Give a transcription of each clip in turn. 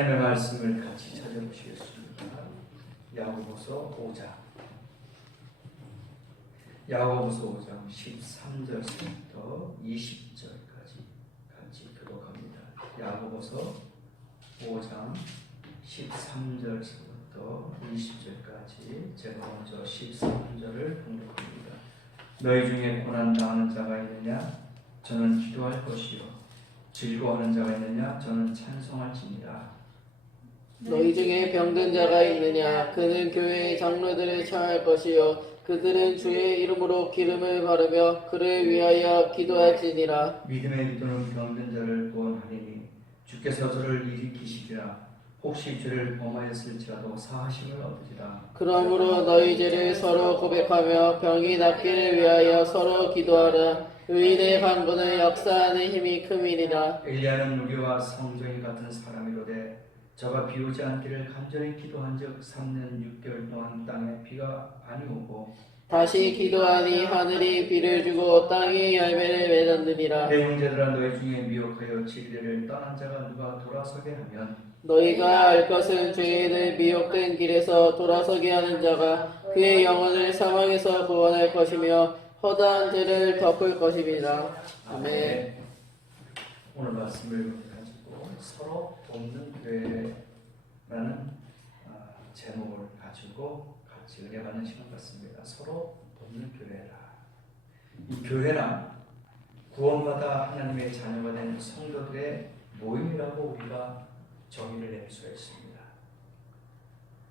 하나님의 말씀을 같이 찾아보시겠습니다. 야고보서 5장. 야고보서 5장 13절부터 20절까지 같이 교독합니다. 야고보서 5장 13절부터 20절까지 제가 먼저 13절을 봉독합니다. 너희 중에 고난당하는 자가 있느냐? 저는 기도할 것이요 즐거워하는 자가 있느냐? 저는 찬송할지니라. 너희 중에 병든 자가 있느냐? 그는 교회의 장로들을 청할 것이요 그들은 주의 이름으로 기름을 바르며 그를 위하여 기도할지니라. 믿음의 기도는 병든 자를 구원하리니 주께서 저를 일으키시리라. 혹시 죄를 범하였을지라도 사하심을 얻으리라. 그러므로 너희 죄를 서로 고백하며 병이 낫기를 위하여 서로 기도하라. 의인의 방구는 역사하는 힘이 큼이니라. 엘리야는 누리와 성정이 같은 사람이로되 저가 비 오지 않기를 간절히 기도한즉 3년 6개월 동안 땅에 비가 아니오고 다시 기도하니 하늘이 비를 주고 땅이 열매를 맺었느니라. 내 형제들아 너희 중에 미혹하여 진리를 떠난 자가 누가 돌아서게 하면 너희가 알 것은 죄인을 미혹된 길에서 돌아서게 하는 자가 그의 영혼을 사망에서 구원할 것이며 허다한 죄를 덮을 것입니다. 아멘. 오늘 말씀을 가지고 서로 돕는 교회라는 제목을 가지고 같이 은혜받는 시간 같습니다. 서로 돕는 교회라. 이 교회란 구원받아 하나님의 자녀가 된 성도들의 모임이라고 우리가 정의를 낼 수가 있습니다.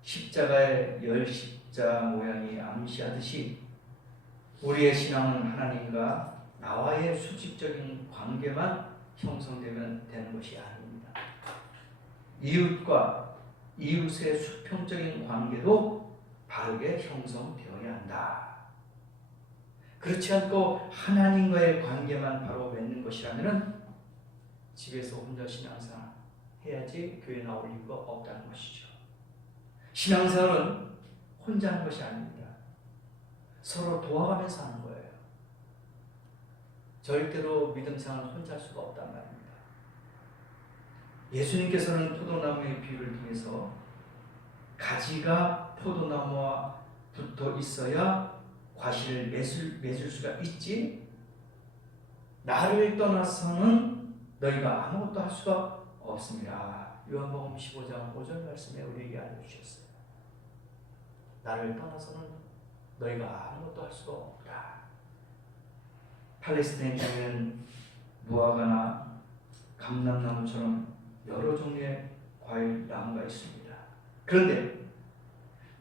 십자가의 열십자 모양이 암시하듯이 우리의 신앙은 하나님과 나와의 수직적인 관계만 형성되면 되는 것이 아닙니다. 이웃과 이웃의 수평적인 관계도 바르게 형성되어야 한다. 그렇지 않고 하나님과의 관계만 바로 맺는 것이라면 집에서 혼자 신앙생활 해야지 교회 나올 이유가 없다는 것이죠. 신앙생활은 혼자 하는 것이 아닙니다. 서로 도와가면서 하는 거예요. 절대로 믿음생활 혼자 할 수가 없단 말입니다. 예수님께서는 포도나무의 비유를 통해서 가지가 포도나무와 붙어 있어야 과실을 맺을 수가 있지 나를 떠나서는 너희가 아무것도 할 수가 없습니다. 요한복음 15장 5절 말씀에 우리에게 알려주셨어요. 나를 떠나서는 너희가 아무것도 할 수가 없다. 팔레스타인에 가면 무화과나 감람나무처럼 여러 종류의 과일 나무가 있습니다. 그런데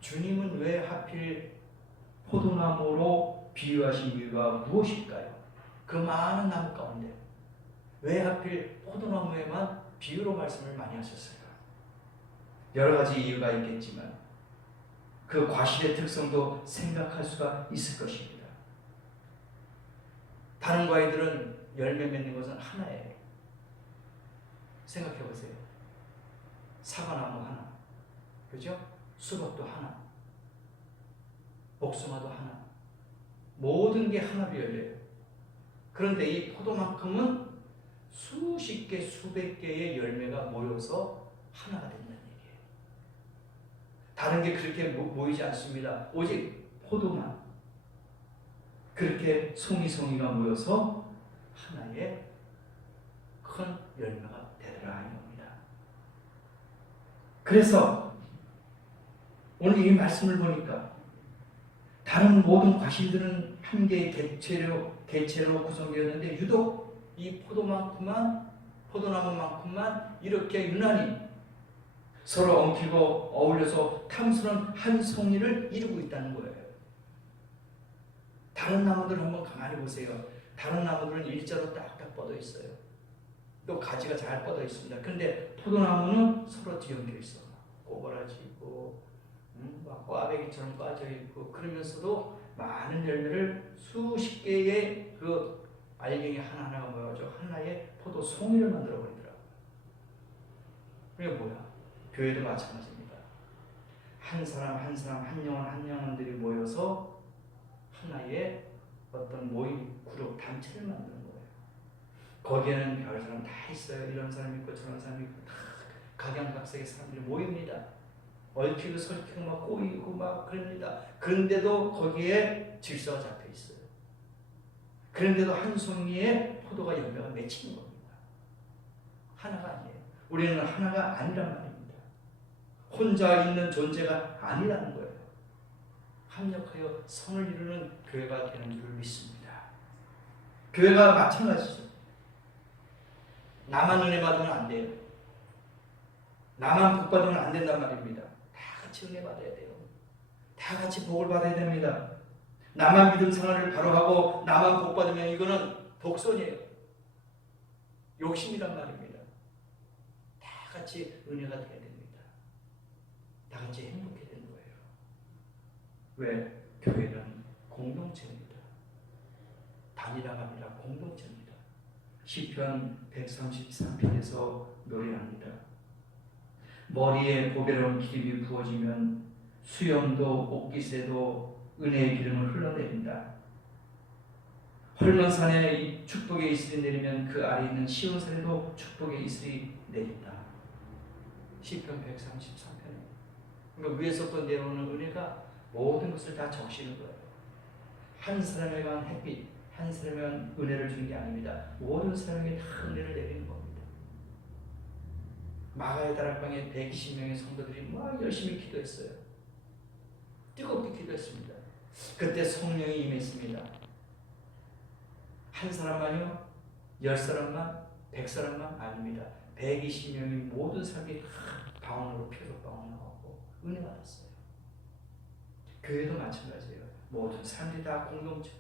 주님은 왜 하필 포도나무로 비유하신 이유가 무엇일까요? 그 많은 나무 가운데 왜 하필 포도나무에만 비유로 말씀을 많이 하셨을까? 여러 가지 이유가 있겠지만 그 과실의 특성도 생각할 수가 있을 것입니다. 다른 과일들은 열매 맺는 것은 하나예요. 생각해 보세요. 사과나무 하나, 그죠? 수박도 하나, 복숭아도 하나, 모든 게 하나로 열려요. 그런데 이 포도만큼은 수십 개, 수백 개의 열매가 모여서 하나가 된다는 얘기예요. 다른 게 그렇게 모이지 않습니다. 오직 포도만 그렇게 송이송이가 모여서 하나의 큰 열매가 되더라 하는 겁니다. 그래서 오늘 이 말씀을 보니까 다른 모든 과실들은 한 개의 개체로 구성되었는데 유독 이 포도나무만큼만 이렇게 유난히 서로 엉키고 어울려서 탐스러운 한 송이를 이루고 있다는 거예요. 다른 나무들 한번 가만히 보세요. 다른 나무들은 일자로 딱딱 뻗어 있어요. 또 가지가 잘 뻗어 있습니다. 그런데 포도나무는 서로 뒤엉켜 있어. 꼬부라지고 막 꽈배기처럼 빠져 있고 그러면서도 많은 열매를 수십 개의 그 알갱이 하나하나가 모여서 하나의 포도 송이를 만들어 버리더라고요. 그게 뭐야? 교회도 마찬가지입니다. 한 사람 한 영혼들이 모여서 하나의 어떤 모임, 그룹, 단체를 만드는 거예요. 거기에는 별 사람 다 있어요. 이런 사람이 있고 저런 사람이 있고 다 각양각색의 사람들이 모입니다. 얽히고 설키고 막 꼬이고 막 그럽니다. 그런데도 거기에 질서가 잡혀 있어요. 그런데도 한 송이의 포도가 열매가 맺히는 겁니다. 하나가 아니에요. 우리는 하나가 아니란 말입니다. 혼자 있는 존재가 아니라는 거예요. 합력하여 선을 이루는 교회가 되는 줄 믿습니다. 교회가 마찬가지죠. 나만 은혜 받으면 안 돼요. 나만 복 받으면 안 된단 말입니다. 다 같이 은혜 받아야 돼요. 다 같이 복을 받아야 됩니다. 나만 믿음 생활을 바로 하고 나만 복 받으면 이거는 독선이에요. 욕심이란 말입니다. 다 같이 은혜가 돼야 됩니다. 다 같이 행복해야 되는 거예요. 왜? 교회는 공동체입니다. 단일화가 아니라 공동체입니다. 시편 133편에서 노래합니다. 머리에 보배로운 기름이 부어지면 수염도 옷깃에도 은혜의 기름을 흘러내린다. 헐몬산에 축복의 이슬이 내리면 그 아래 있는 시온산에도 축복의 이슬이 내린다. 시편 133편에 그러니까 위에서부터 내려오는 은혜가 모든 것을 다 적시는 거예요. 한 사람에게만 햇빛, 한 사람에게만 은혜를 주는 게 아닙니다. 모든 사람에게 다 은혜를 내리는 겁니다. 마가의 다락방에 120명의 성도들이 막 열심히 기도했어요. 뜨겁게 기도했습니다. 그때 성령이 임했습니다. 한 사람만요? 10사람만? 100사람만? 아닙니다. 120명의 모든 사람이 방언으로 표적 방언 나오고 은혜 받았어요. 교회도 마찬가지예요. 모든 사람들이 다 공동체,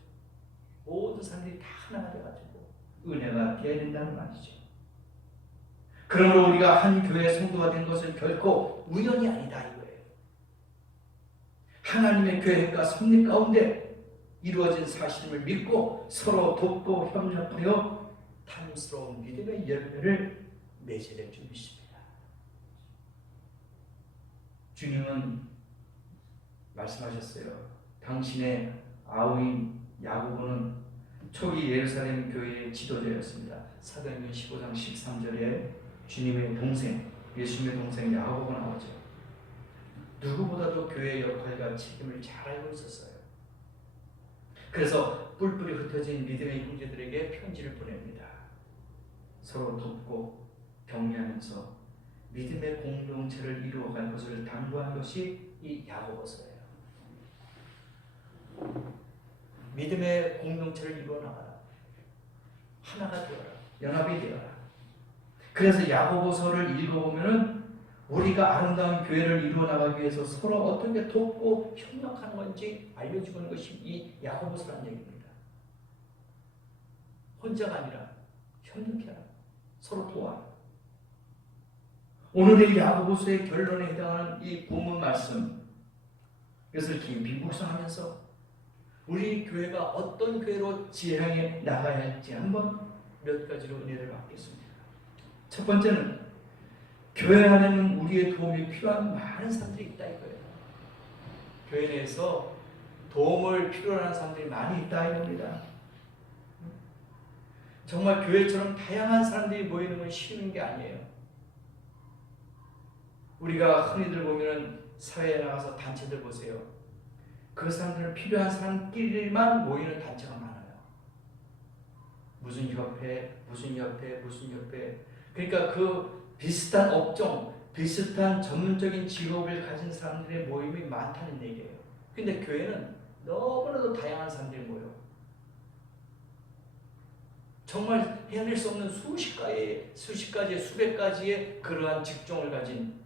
모든 사람들이 다 하나가 돼가지고 은혜가 돼야 된다는 말이죠. 그러므로 우리가 한 교회 성도가 된 것은 결코 우연이 아니다 이거예요. 하나님의 계획과 섭리 가운데 이루어진 사실을 믿고 서로 돕고 협력하여 탐스러운 믿음의 열매를 맺어야 될 줄 믿습니다. 주님은 말씀하셨어요. 당신의 아우인 야고보는 초기 예루살렘 교회의 지도자였습니다. 사도행전 15장 13절에 주님의 동생, 예수님의 동생 야고보가 나오죠. 누구보다도 교회의 역할과 책임을 잘 알고 있었어요. 그래서 뿔뿔이 흩어진 믿음의 형제들에게 편지를 보냅니다. 서로 돕고 격려하면서 믿음의 공동체를 이루어갈 것을 당부한 것이 이 야고보서예요. 믿음의 공동체를 이루어 나가라. 하나가 되어라. 연합이 되어라. 그래서 야고보서를 읽어보면은 우리가 아름다운 교회를 이루어 나가기 위해서 서로 어떻게 돕고 협력하는 건지 알려주는 것이 이 야고보서라는 얘기입니다. 혼자가 아니라 협력해라. 서로 도와라. 오늘의 야고보서의 결론에 해당하는 이 본문 말씀, 이것을 깊이 묵상하면서 우리 교회가 어떤 교회로 지향해 나가야 할지 한번 몇 가지로 은혜를 받겠습니다. 첫 번째는 교회 안에는 우리의 도움이 필요한 많은 사람들이 있다 이거예요. 교회 내에서 도움을 필요로 하는 사람들이 많이 있다 이겁니다. 정말 교회처럼 다양한 사람들이 모이는 건 쉬운 게 아니에요. 우리가 흔히들 보면은 사회에 나가서 단체들 보세요. 그 사람들은 필요한 사람끼리만 모이는 단체가 많아요. 무슨 협회, 무슨 협회, 무슨 협회. 그러니까 그 비슷한 업종, 비슷한 전문적인 직업을 가진 사람들의 모임이 많다는 얘기예요. 근데 교회는 너무나도 다양한 사람들이 모여. 정말 헤아릴 수 없는 수십 가지의, 수백 가지의 그러한 직종을 가진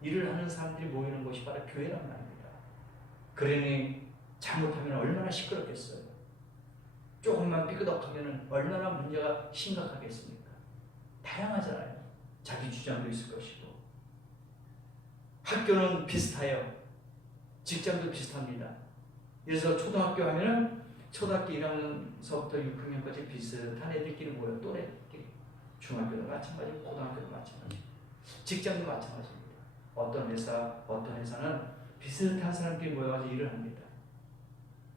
일을 하는 사람들이 모이는 곳이 바로 교회란 말입니다. 그러니 잘못하면 얼마나 시끄럽겠어요. 조금만 삐끄덕하면 얼마나 문제가 심각하겠습니까? 다양하잖아요. 자기 주장도 있을 것이고. 학교는 비슷해요. 직장도 비슷합니다. 그래서 초등학교 하면은 초등학교 1학년서부터 6학년까지 비슷한 애들끼리 모여 또래끼리. 중학교도 마찬가지고 고등학교도 마찬가지고 직장도 마찬가지입니다. 어떤 회사는 비슷한 사람끼리 모여가지고 일을 합니다.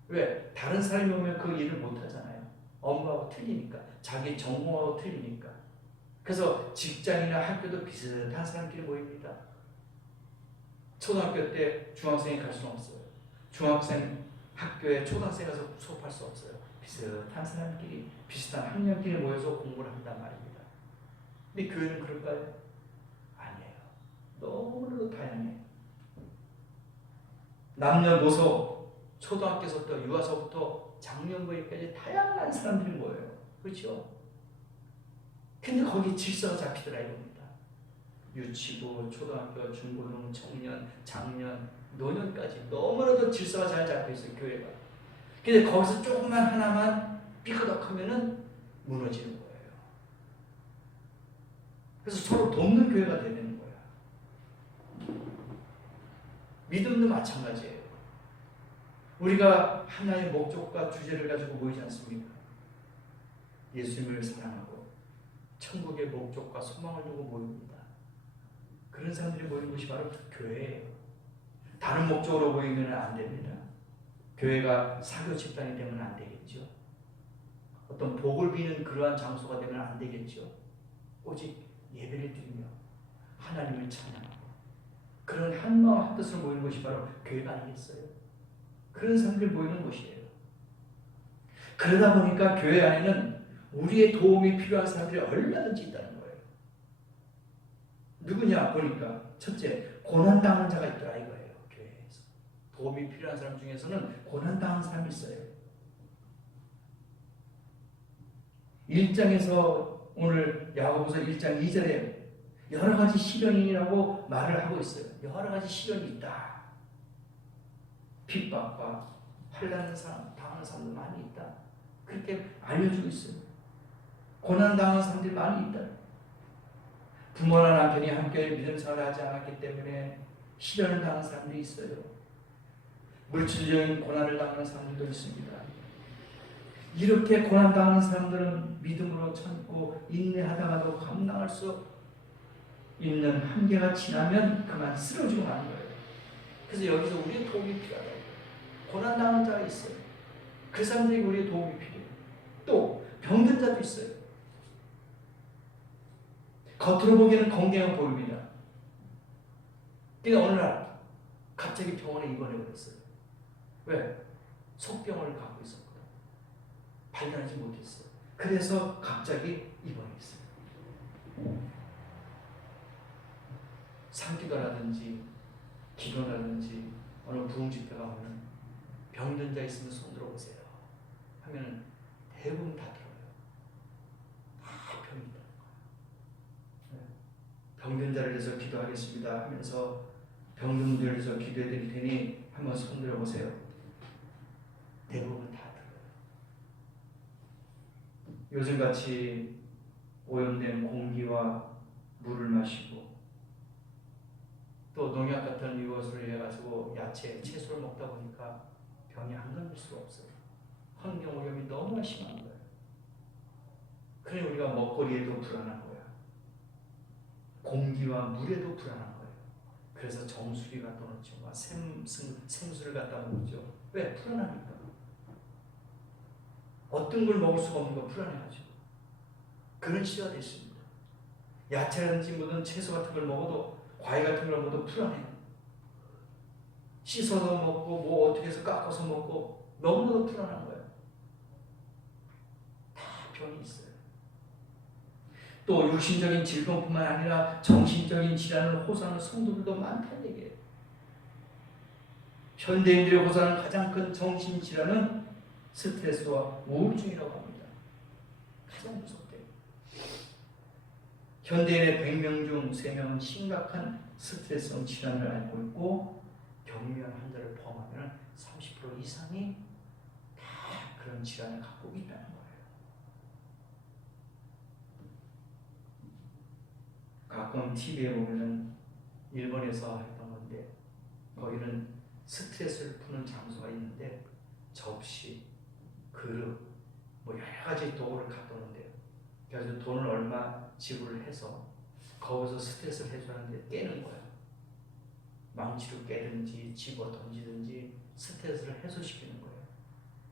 왜? 다른 사람이 오면 그 일을 못 하잖아요. 업무하고 틀리니까. 자기 전공하고 틀리니까. 그래서 직장이나 학교도 비슷한 사람끼리 모입니다. 초등학교 때 중학생이 갈 수는 없어요. 중학생 학교에 초등학생 가서 수업할 수 없어요. 비슷한 사람끼리, 비슷한 학년끼리 모여서 공부를 한단 말입니다. 근데 교회는 그럴까요? 아니에요. 너무나도 다양해요. 남녀노소, 초등학교에서부터 유아서부터 장년부에까지 다양한 사람들이 모여요. 그렇죠? 근데 거기 질서가 잡히더라 이겁니다. 유치부, 초등학교, 중고등, 청년, 장년, 노년까지 너무나도 질서가 잘 잡혀있어요. 교회가. 근데 거기서 조금만 하나만 삐그덕하면은 무너지는 거예요. 그래서 서로 돕는 교회가 되는 거야. 믿음도 마찬가지예요. 우리가 하나의 목적과 주제를 가지고 모이지 않습니까? 예수님을 사랑하고 천국의 목적과 소망을 두고 모입니다. 그런 사람들이 모이는 것이 바로 교회예요. 다른 목적으로 모이면 안 됩니다. 교회가 사교 집단이 되면 안 되겠죠. 어떤 복을 비는 그러한 장소가 되면 안 되겠죠. 오직 예배를 드리며 하나님을 찬양하고 그런 한마음 한뜻으로 모이는 것이 바로 교회가 아니겠어요? 그런 사람들이 모이는 곳이에요. 그러다 보니까 교회 안에는 우리의 도움이 필요한 사람들이 얼마든지 있다는 거예요. 누구냐 보니까 첫째, 고난당한 자가 있더라 이거예요. 교회에서 도움이 필요한 사람 중에서는 고난당한 사람이 있어요. 1장에서 오늘 야고보서 1장 2절에 여러 가지 시련이라고 말을 하고 있어요. 여러 가지 시련이 있다. 핍박과 환난을 당하는 사람도 많이 있다. 그렇게 알려주고 있어요. 고난당하는 사람들이 많이 있다. 부모나 남편이 함께 믿음 생활을 하지 않았기 때문에 시련을 당하는 사람들이 있어요. 물질적인 고난을 당하는 사람들도 있습니다. 이렇게 고난당하는 사람들은 믿음으로 참고 인내하다가도 감당할 수 있는 한계가 지나면 그만 쓰러지고 마는 거예요. 그래서 여기서 우리의 도움이 필요하다. 고난당한 자가 있어요. 그 사람들이 우리의 도움이 필요해요. 또 병든 자도 있어요. 겉으로 보기에는 건강해 보입니다. 근데 어느 날 갑자기 병원에 입원해 버렸어요. 왜? 속병을 갖고 있었거든. 발견하지 못했어요. 그래서 갑자기 입원했어요. 산기도라든지 기도라든지 어느 부흥집회가 오면 병든 자 있으면 손 들어보세요 하면 대부분 다 들어요. 다 병이 있다는 거예요. 병든 자를 위해서 기도하겠습니다 하면서 병든 분들을 위해서 기도해 드릴 테니 한번 손 들어보세요. 대부분 다 들어요. 요즘같이 오염된 공기와 물을 마시고 또 농약 같은 유효수를 해가지고 야채, 채소를 먹다 보니까 병이 안 걸릴 수가 없어요. 환경 오염이 너무나 심한 거예요. 그래 우리가 먹거리에도 불안한 거야. 공기와 물에도 불안한 거예요. 그래서 정수리 갖다 놓죠. 생수를 갖다 놓죠. 왜? 불안하니까. 어떤 걸 먹을 수가 없는 거 불안해가지고. 그런 시대가 됐습니다. 야채라든지 뭐든 채소 같은 걸 먹어도 과일 같은 걸 먹어도 불안해요. 씻어서 먹고 뭐 어떻게 해서 깎아서 먹고 너무나도 불안한 거예요. 다 병이 있어요. 또 육신적인 질병뿐만 아니라 정신적인 질환을 호소하는 성도들도 많다는 얘기예요. 현대인들의 호소하는 가장 큰 정신질환은 스트레스와 우울증이라고 합니다. 가장 무섭대요. 현대인의 100명 중 3명은 심각한 스트레스성 질환을 앓고 있고 경미한 환자를 포함하면 30% 이상이 다 그런 질환을 갖고 있다는 거예요. 가끔 TV에 보면은 일본에서 했던 건데 거기는 스트레스를 푸는 장소가 있는데 접시, 그릇, 뭐 여러 가지 도구를 갖다 놓는데요. 그래서 돈을 얼마 지불을 해서 거기서 스트레스를 해소하는데 깨는 거예요. 망치로 깨든지 집어 던지든지 스트레스를 해소시키는 거예요.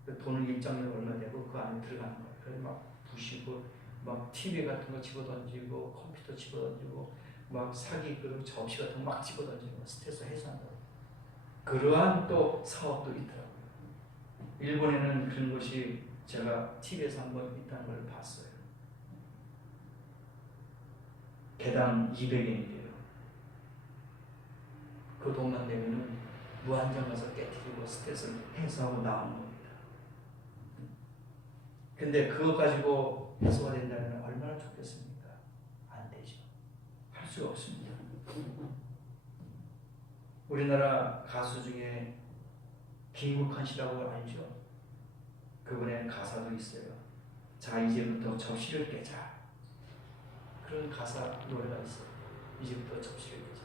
그 돈을 일정량 얼마 되고 그 안에 들어가는 거예요. 그래서 막 부시고 막 TV 같은 거 집어던지고 컴퓨터 집어던지고 막 사기 그리고 접시 같은 거 막 집어던지고 스트레스 해소한다고. 그러한 또 사업도 있더라고요. 일본에는 그런 것이 제가 TV에서 한번 있다는 걸 봤어요. 개당 200엔이래요. 그 돈만 내면은 무한정 가서 깨트리고 스트레스를 해소하고 나오는 겁니다. 근데 그거 가지고 해소가 된다면 얼마나 좋겠습니까? 안 되죠. 할 수가 없습니다. 우리나라 가수 중에 김국환 씨라고 알죠? 그분의 가사도 있어요. 자, 이제부터 접시를 깨자. 그런 가사 노래가 있어요. 이제부터 접시를 깨자.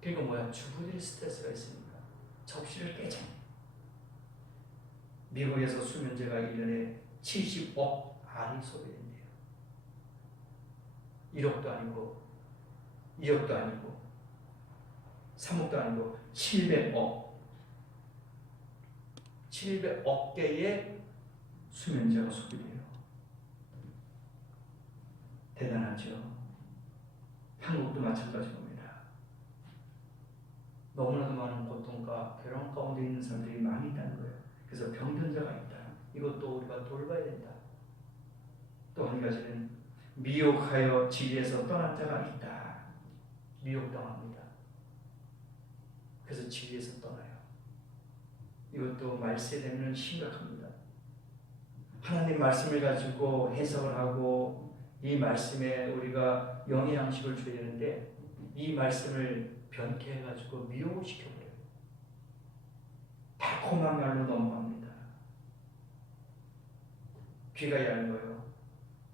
그러니까 뭐야? 주부들이 스트레스가 있으니까 접시를 깨자. 미국에서 수면제가 1년에 70억 알이 소비된대요. 1억도 아니고 2억도 아니고 3억도 아니고 700억 개의 수면제가 소비돼요. 대단하죠. 한국도 마찬가지 겁니다. 너무나도 많은 고통과 괴로움 가운데 있는 사람들이 많이 있다는 거예요. 그래서 병든자가 있다. 이것도 우리가 돌봐야 된다. 또 한 가지는 미혹하여 진리에서 떠난 자가 있다. 미혹당합니다. 그래서 진리에서 떠나요. 이것도 말세에 되면 심각합니다. 하나님 말씀을 가지고 해석을 하고 이 말씀에 우리가 영의 양식을 줘야 되는데 이 말씀을 변개해가지고 미혹을 시켜버려요. 달콤한 말로 넘어갑니다. 귀가 얇아요.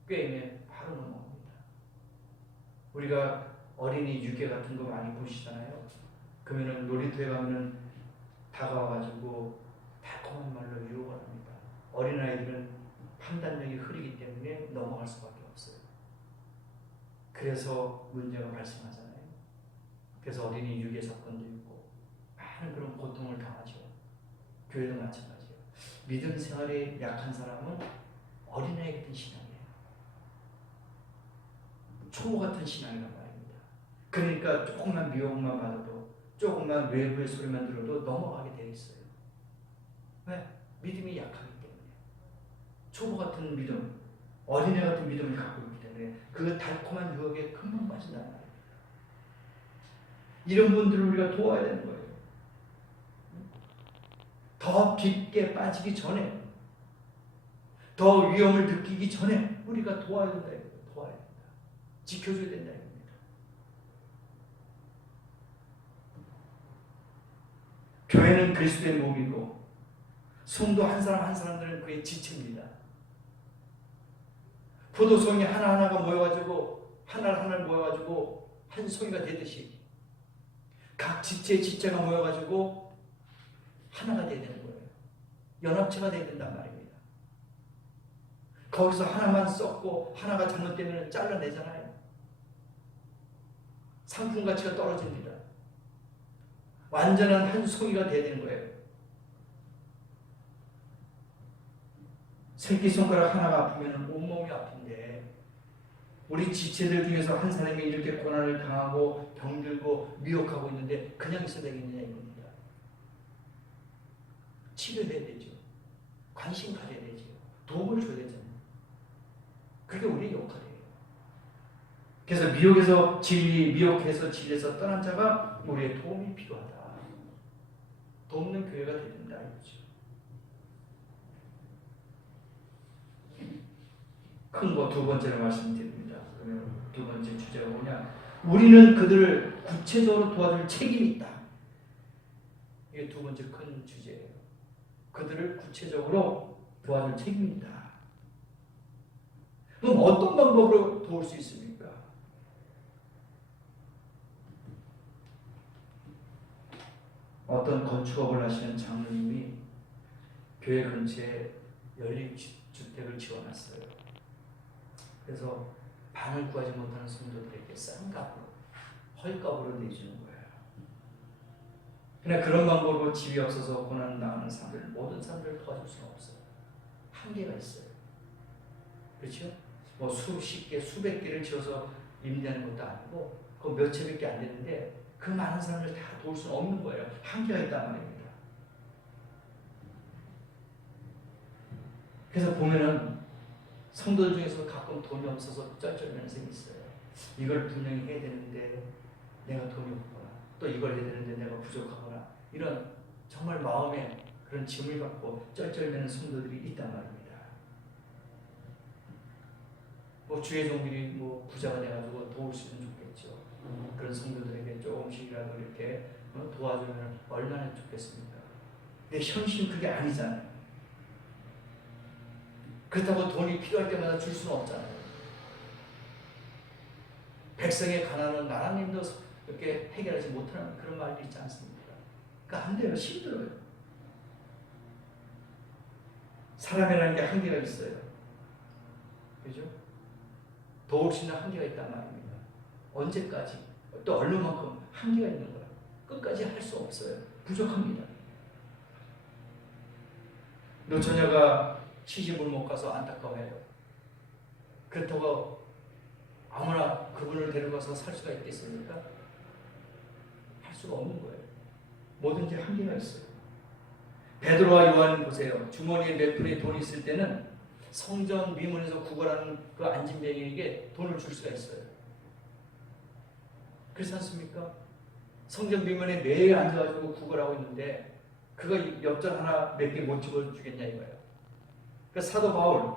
꾀임에 바로 넘어갑니다. 우리가 어린이 유괴 같은 거 많이 보시잖아요. 그러면은 놀이터에 가면은 다가와가지고 달콤한 말로 유혹을 합니다. 어린아이들은 판단력이 흐리기 때문에 넘어갈 수밖에 없어요. 그래서 문제가 발생하잖아요. 그래서 어린이 유괴 사건도 있고 많은 그런 고통을 당하죠. 교회도 마찬가지예요. 믿음 생활이 약한 사람은 어린아이 같은 신앙이에요. 초보 같은 신앙이란 말입니다. 그러니까 조금만 미혹만 받아도 조금만 외부의 소리만 들어도 넘어가게 되어 있어요. 왜? 믿음이 약하기 때문에. 초보 같은 믿음, 어린애 같은 믿음을 갖고 있기 때문에 그 달콤한 유혹에 금방 빠진다는 말입니다. 이런 분들을 우리가 도와야 되는 거예요. 더 깊게 빠지기 전에, 더 위험을 느끼기 전에 우리가 도와야 된다. 도와야 된다. 지켜줘야 된다. 교회는 그리스도의 몸이고 성도 한 사람 한 사람들은 그의 지체입니다. 포도송이 하나하나가 모여가지고 하나를 모여가지고 한 송이가 되듯이 각 지체가 모여가지고 하나가 되야 되는 거예요. 연합체가 되야 된단 말입니다. 거기서 하나만 썩고 하나가 잘못되면 잘라내잖아요. 상품 가치가 떨어집니다. 완전한 한 송이가 되야 되는 거예요. 새끼손가락 하나가 아프면 온몸이 아픈데 우리 지체들 중에서 한 사람이 이렇게 고난을 당하고 병들고 미혹하고 있는데 그냥 있어야 되겠느냐 이겁니다. 치료해야 되죠. 관심 가져야 되죠. 도움을 줘야 되잖아요. 그게 우리의 역할이에요. 그래서 미혹해서 진리에서 떠난 자가 우리의 도움이 필요하다. 돕는 교회가 되야 된다 이거죠. 큰 거 두 번째로 말씀드립니다. 그러면 두 번째 주제가 뭐냐? 우리는 그들을 구체적으로 도와줄 책임이 있다. 이게 두 번째 큰 주제예요. 그들을 구체적으로 도와줄 책임이 있다. 그럼 어떤 방법으로 도울 수 있습니까? 어떤 건축업을 하시는 장로님이 교회 근처에 연립주택을 지어놨어요. 그래서 방을 구하지 못하는 성도들에게 싼 값으로, 헐값으로 내주는 거예요. 그러나 그런 방법으로 집이 없어서 고난 당하는 사람들, 모든 사람들을 도와줄 수는 없어요. 한계가 있어요. 그렇죠? 뭐 수십 개, 수백 개를 지어서 임대하는 것도 아니고 그 몇 채밖에 안 되는데 그 많은 사람을 다 도울 수는 없는 거예요. 한계가 있단 말입니다. 그래서 보면은 성도들 중에서 가끔 돈이 없어서 쩔쩔매는 사람이 있어요. 이걸 분명히 해야 되는데 내가 돈이 없거나 또 이걸 해야 되는데 내가 부족하거나 이런 정말 마음에 그런 짐을 갖고 쩔쩔매는 성도들이 있단 말입니다. 뭐 주의 종들이 뭐 부자가 돼가지고 도울 수 있으면 좋겠죠. 그런 성도들에게 조금씩이라도 이렇게 도와주면 얼마나 좋겠습니까? 근데 현실은 그게 아니잖아요. 그렇다고 돈이 필요할 때마다 줄 수는 없잖아요. 백성의 가난은 나라님도 이렇게 해결하지 못하는 그런 말이 있지 않습니까? 그러니까 안 돼요. 힘들어요. 사람이라는 게 한계가 있어요. 그죠? 도울 수 있는 한계가 있단 말입니다. 언제까지? 또 얼마만큼 한계가 있는 거예요. 끝까지 할 수 없어요. 부족합니다. 너 처녀가 시집을 못 가서 안타까워해요. 그렇다고 아무나 그분을 데려가서 살 수가 있겠습니까? 할 수가 없는 거예요. 뭐든지 한계가 있어요. 베드로와 요한 보세요. 주머니에 몇 푼의 돈이 있을 때는 성전 미문에서 구걸하는 그 안진뱅이에게 돈을 줄 수가 있어요. 그렇지 않습니까? 성전 미문에 매일 앉아가지고 구걸하고 있는데 그거 엽전 하나 몇 개 못 집어주겠냐 이거예요. 그 사도 바울,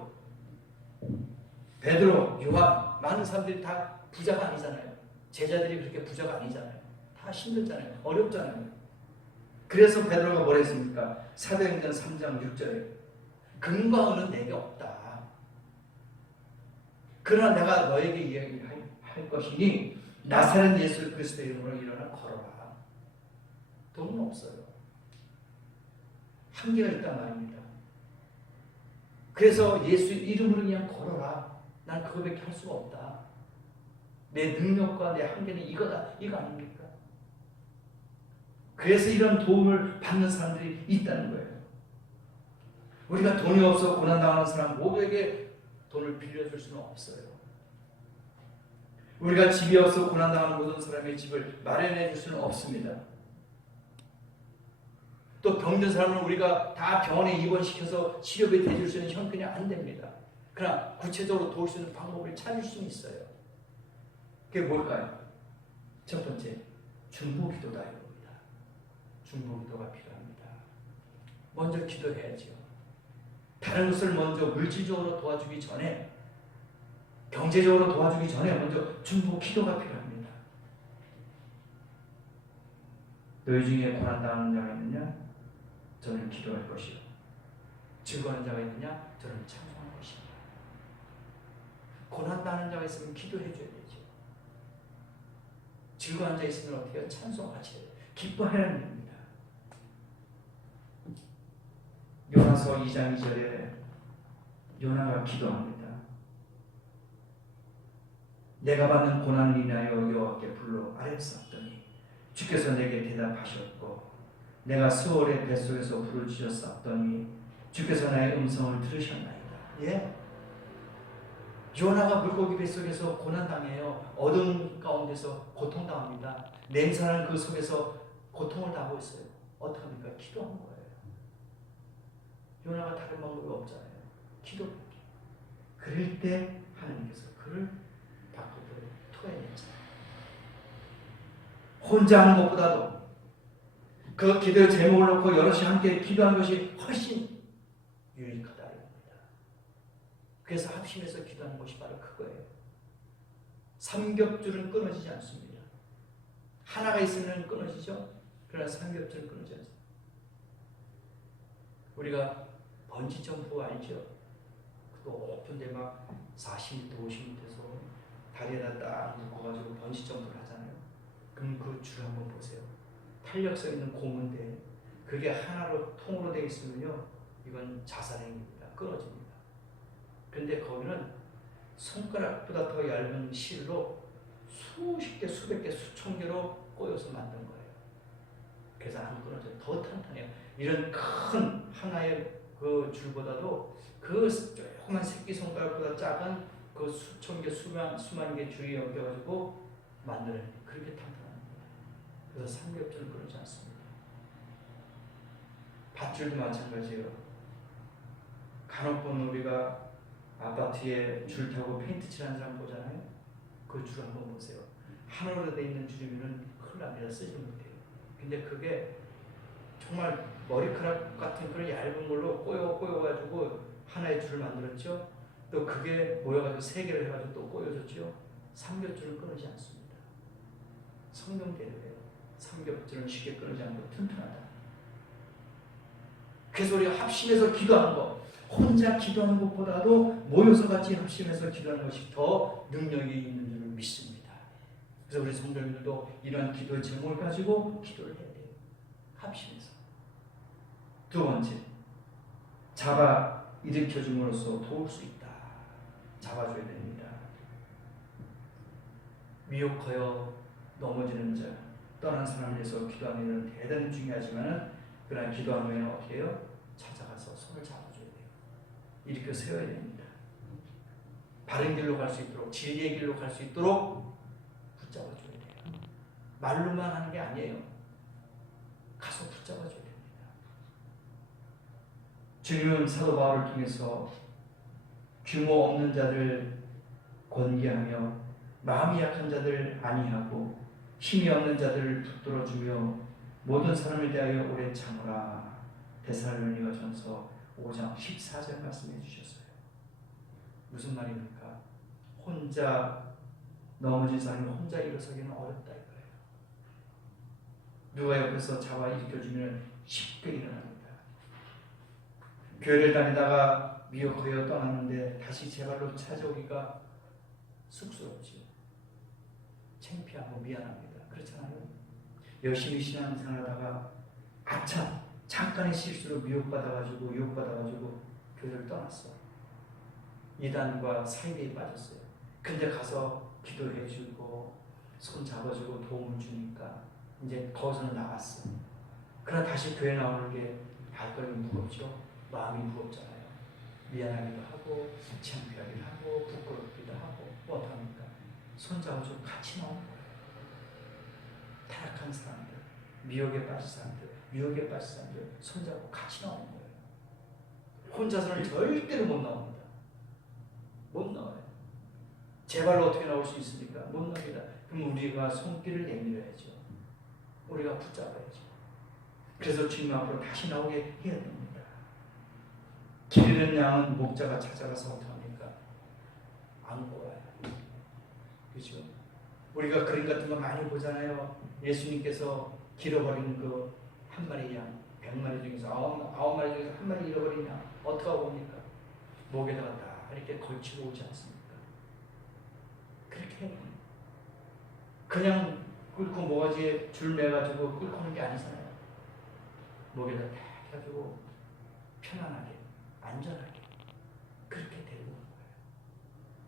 베드로, 요한 많은 사람들이 다 부자가 아니잖아요. 제자들이 그렇게 부자가 아니잖아요. 다 힘들잖아요. 어렵잖아요. 그래서 베드로가 뭐라 했습니까? 사도행전 3장 6절에 금과 은은 내게 없다. 그러나 내가 너에게 이야기할 것이니 나사렛 예수 그리스도의 이름으로 일어나 걸어라. 돈은 없어요. 한계가 있단 말입니다. 그래서 예수 이름으로 그냥 걸어라. 난 그거밖에 할 수가 없다. 내 능력과 내 한계는 이거다. 이거 아닙니까? 그래서 이런 도움을 받는 사람들이 있다는 거예요. 우리가 돈이 없어 고난당하는 사람 모두에게 돈을 빌려줄 수는 없어요. 우리가 집이 없어 고난당하는 모든 사람의 집을 마련해 줄 수는 없습니다. 또 병든 사람을 우리가 다 병원에 입원시켜서 치료비 대줄 수 있는 형편이 안 됩니다. 그러나 구체적으로 도울 수 있는 방법을 찾을 수는 있어요. 그게 뭘까요? 첫 번째, 중보기도다 이겁니다. 중보기도가 필요합니다. 먼저 기도해야죠. 다른 것을 먼저 물질적으로 도와주기 전에, 경제적으로 도와주기 전에 먼저 중보기도가 필요합니다. 너희 중에 고난당하는 자가 있느냐? 저는 기도할 것이요. 즐거워하는 자가 있느냐? 저는 찬송할 것이다. 고난당하는 자가 있으면 기도해 줘야 되죠. 즐거워하는 자 있으면 어떻게 해요? 찬송하셔야 돼요. 기뻐해야 됩니다. 요나서 2장 2절에 요나가 기도합니다. 내가 받는 고난을 인하여 여호와께 불러 아뢰었더니 주께서 내게 대답하셨고 내가 수월의 뱃속에서 부르짖었더니 주께서 나의 음성을 들으셨나이다. 예? 요나가 물고기 뱃속에서 고난당해요. 어둠 가운데서 고통당합니다. 냄새나는 그 속에서 고통을 당하고 있어요. 어떡합니까? 기도한 거예요. 요나가 다른 방법이 없잖아요. 기도밖에. 그럴 때 하나님께서 그를 밖으로 토해냈잖아요. 혼자 하는 것보다도 그 기도의 제목을 놓고 여럿이 함께 기도하는 것이 훨씬 유익하다 이겁니다. 그래서 합심해서 기도하는 것이 바로 그거예요. 삼겹줄은 끊어지지 않습니다. 하나가 있으면 끊어지죠. 그러나 삼겹줄은 끊어지지 않습니다. 우리가 번지 점프 알죠? 높은데 막 40m, 50m에서 다리에다 딱 묶어가지고 번지 점프를 하잖아요. 그럼 그 줄 한번 보세요. 탄력성 있는 고무인데 그게 하나로 통으로 되어 있으면요, 이건 자살행위입니다. 끊어집니다. 그런데 거기는 손가락보다 더 얇은 실로 수십 개, 수백 개, 수천 개로 꼬여서 만든 거예요. 그래서 안 끊어져요. 더 탄탄해요. 이런 큰 하나의 그 줄보다도 그 조그만 새끼 손가락보다 작은 그 수천 개, 수만 개 줄이 엮여가지고 만들어요. 그렇게 탄탄한 거예요. 그래서 삼겹줄을 끊지 않습니다. 밧줄도 마찬가지예요. 간혹 보면 우리가 아파트에 줄 타고 페인트 칠하는 사람 보잖아요. 그 줄 한번 보세요. 하늘로 돼 있는 줄이면 큰일 납니다. 쓰지 못해요. 근데 그게 정말 머리카락 같은 그런 얇은 걸로 꼬여가지고 하나의 줄을 만들었죠. 또 그게 모여가지고 세 개를 해가지고 또 꼬여졌죠. 삼겹줄은 끊어지 않습니다. 성경대로예요. 삼겹줄은 쉽게 끊어지 않고 튼튼하다. 그래서 우리가 합심해서 기도하는 것, 혼자 기도하는 것보다도 모여서 같이 합심해서 기도하는 것이 더 능력이 있는 줄 믿습니다. 그래서 우리 성도님들도 이러한 기도의 제목을 가지고 기도를 해야 돼요. 합심해서. 두 번째, 잡아 일으켜줌으로써 도울 수 있다. 잡아줘야 됩니다. 미혹하여 넘어지는 자, 떠난 사람을 위해서 기도하는 일은 대단히 중요하지만 그러나 기도하면 어떻게 해요? 찾아가서 손을 잡아줘야 돼요. 일으켜 세워야 됩니다. 바른 길로 갈 수 있도록, 진리의 길로 갈 수 있도록 붙잡아줘야 돼요. 말로만 하는 게 아니에요. 가서 붙잡아줘야 됩니다. 주님은 사도 바울을 통해서 규모 없는 자들 권계하며 마음이 약한 자들 안위하고 힘이 없는 자들을 붙들어주며 모든 사람을 대하여 오래 참으라. 데살로니가전서 5장 14절 말씀해 주셨어요. 무슨 말입니까? 혼자 넘어진 사람이 혼자 일어서기는 어렵다 이거예요. 누가 옆에서 잡아 일으켜주면 쉽게 일어납니다. 교회를 다니다가 미혹하여 떠났는데 다시 제 발로 찾아오기가 쑥스럽지요. 창피하고 미안합니다. 그렇잖아요. 열심히 신앙생활하다가 아차 잠깐의 실수로 미혹받아가지고 유혹받아가지고 교회를 떠났어. 이단과 사이비에 빠졌어요. 근데 가서 기도해주고 손 잡아주고 도움을 주니까 이제 거기서는 나갔어. 그러나 다시 교회 나오는 게 발걸음이 무겁죠. 마음이 무겁잖아요. 미안하기도 하고 창피하기도 하고 부끄럽기도 하고 못합니까? 손 잡아주고 같이 나오는 거예요. 타락한 사람들, 미혹에 빠진 사람들, 유혹에 빠진 사람들 손잡고 같이 나오는 거예요. 혼자서는 절대로 못 나옵니다. 못 나와요. 제 발로 어떻게 나올 수 있습니까? 못 나옵니다. 그럼 우리가 손길을 내밀어야죠. 우리가 붙잡아야죠. 그래서 주님 앞으로 다시 나오게 해야 됩니다. 길 잃은 양은 목자가 찾아가서 어떡합니까? 안고 와요. 그렇죠? 우리가 그림 같은 거 많이 보잖아요. 예수님께서 잃어버린 그 한 마리 양, 100마리 중에서 9마리 중에서 한 마리 잃어버린 양 어떻게 하고 옵니까? 목에다가 다 이렇게 걸치고 오지 않습니까? 그렇게 해요. 그냥 끌고 모가지에 줄 매가지고 끌고 오는 게 아니잖아요. 목에다 딱 해가지고 편안하게, 안전하게 그렇게 데리고 오는 거예요.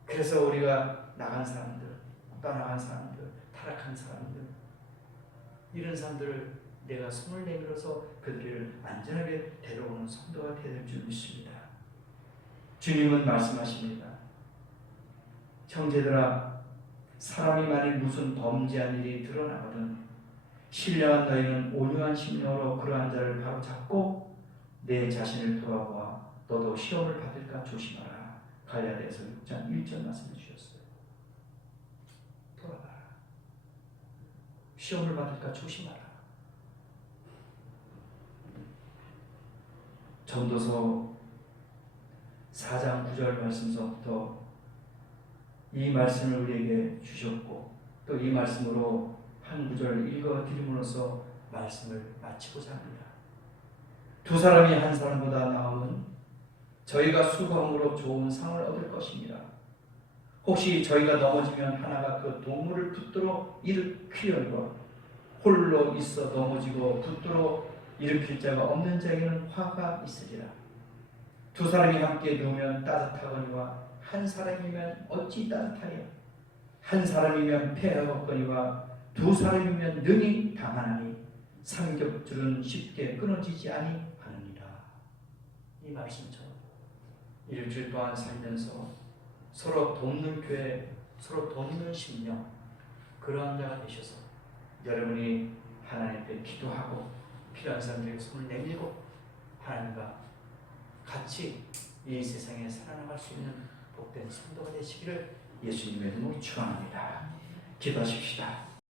그래서 우리가 나간 사람들, 떠나간 사람들, 타락한 사람들 이런 사람들을 내가 손을 내밀어서 그들을 안전하게 데려오는 성도가 되는 줄 믿습니다. 주님은 말씀하십니다. 형제들아, 사람이 만일 무슨 범죄한 일이 드러나거든 신령한 너희는 온유한 심령으로 그러한 자를 바로 잡고 내 자신을 돌아와 너도 시험을 받을까 조심하라. 갈라디아서 6장 1절 말씀해 주셨어요. 돌아가라. 시험을 받을까 조심하라. 전도서 4장 9절 말씀서부터 이 말씀을 우리에게 주셨고 또 이 말씀으로 한 구절 읽어드림으로써 말씀을 마치고자 합니다. 두 사람이 한 사람보다 나음은 저희가 수고함으로 좋은 상을 얻을 것입니다. 혹시 저희가 넘어지면 하나가 그 동물을 붙들어 일으키려니와 홀로 있어 넘어지고 붙들어 일으킬 자가 없는 자에게는 화가 있으리라. 두 사람이 함께 누우면 따뜻하거니와 한 사람이면 어찌 따뜻하냐. 한 사람이면 패하겠거니와 두 사람이면 능히 당하나니 삼겹줄은 쉽게 끊어지지 아니하느니라. 이 말씀처럼 일주일 동안 살면서 서로 돕는 교회, 서로 돕는 심령, 그러한 자가 되셔서 여러분이 하나님 앞에 기도하고 필요한 사람들에게 손을 내밀고 하나님과 같이 이 세상에 살아나갈 수 있는 복된 성도가 되시기를 예수님의 이름으로 축원합니다. 기도하십시다.